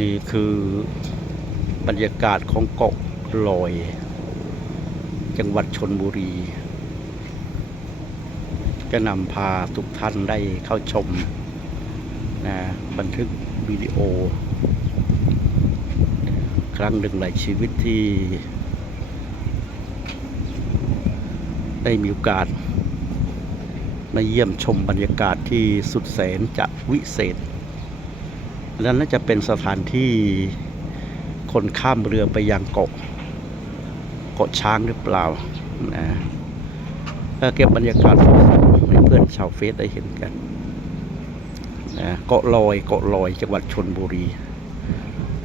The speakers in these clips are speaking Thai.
นี่คือบรรยากาศของเกาะลอย จังหวัดชนบุรี จะนำพาทุกท่านได้เข้าชมนะบันทึกวิดีโอ ครั้งหนึ่งในชีวิตที่ ได้มีโอกาสมาเยี่ยมชมบรรยากาศที่สุดแสนจะวิเศษ และน่าจะเป็นสถานที่คนข้ามเรือไปยังเกาะเกาะช้างหรือเปล่านะก็เก็บบรรยากาศให้เพื่อนชาวเฟซได้เห็นกันนะเกาะลอยเกาะลอยจังหวัดชนบุรี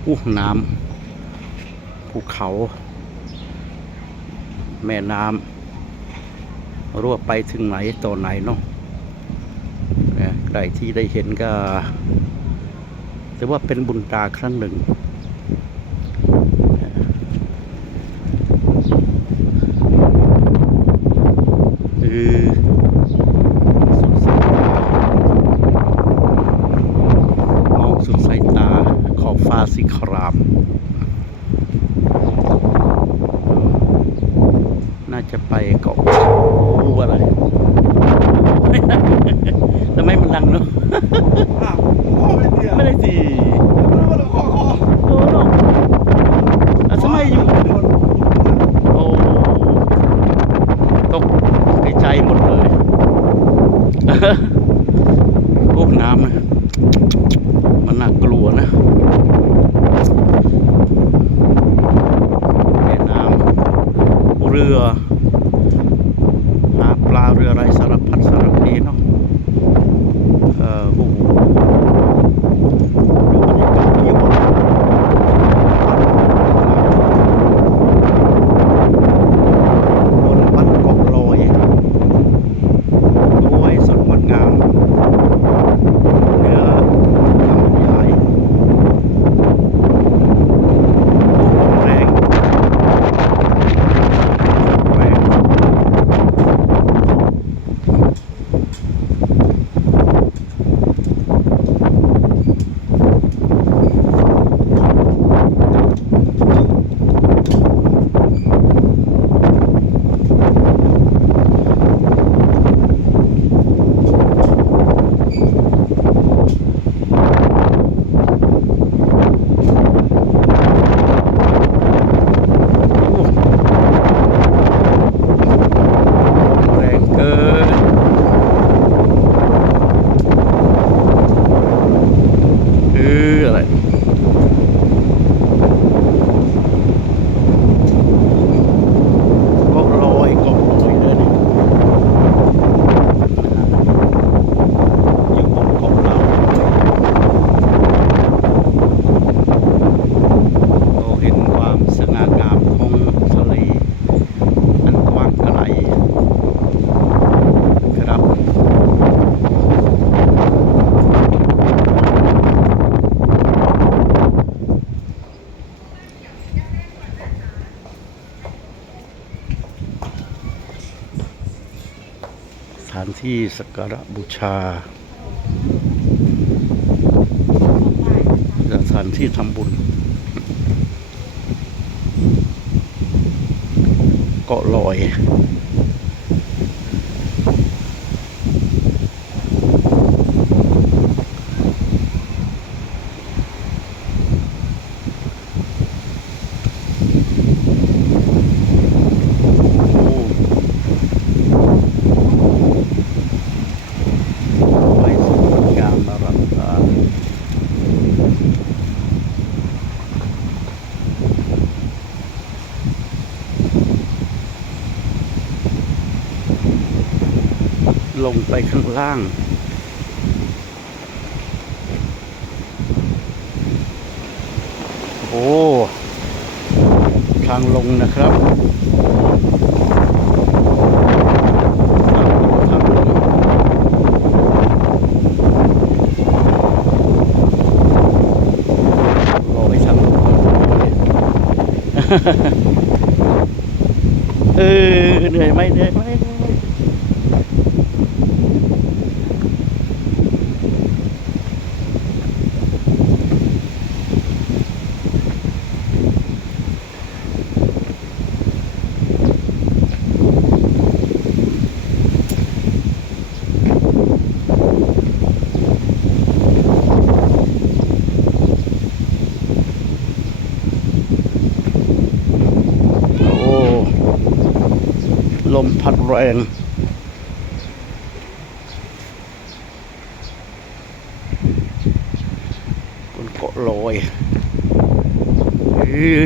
อู้น้ำภูเขา แม่น้ำรั่วไปถึงไหนต่อไหนเนาะนะใครที่ได้เห็นก็ ถือว่าเป็นบุญตาครั้งหนึ่ง คือสุดสายตามองสุดสายตาขอบฟ้าสีคราม น่าจะไปเกาะอูอะไร ทำไมมันดังเนาะ อ้าวพ่อไม่เตีย ไม่ได้สิ รู้ว่าเราขอขอ โอ้เนาะอะทำไมอยู่ โอ้ตกในใจหมดเลย โอ้น้ำนะมันน่ากลัวนะแม่น้ำเรือ หาปลาเรืออะไรสารพัดสารเพเนาะเอ่อโอ้โหดูบรรยากาศดีหมดบนวัดเกาะลอยสวยสดงดงาม เนื้อทำบรรยายแรงแรงแรงเกิน คืออะไร ก็ลอยก็ลอยเลยนี่อยู่บนเกาะเราเราเห็นความสง่างามของทะเลอันกว้างไกลครับ ส ถานที่สักการะบูชา สถานที่ทำบุญ เกาะลอย โอ้ไว้สวยงามอลังการ ลงไปข้างล่าง โอ้ ทางลงนะครับรอไปทางลงเออเหนื่อยไหมเหนื่อยไหม ลมพัดแรงบนเกาะลอยอื้อ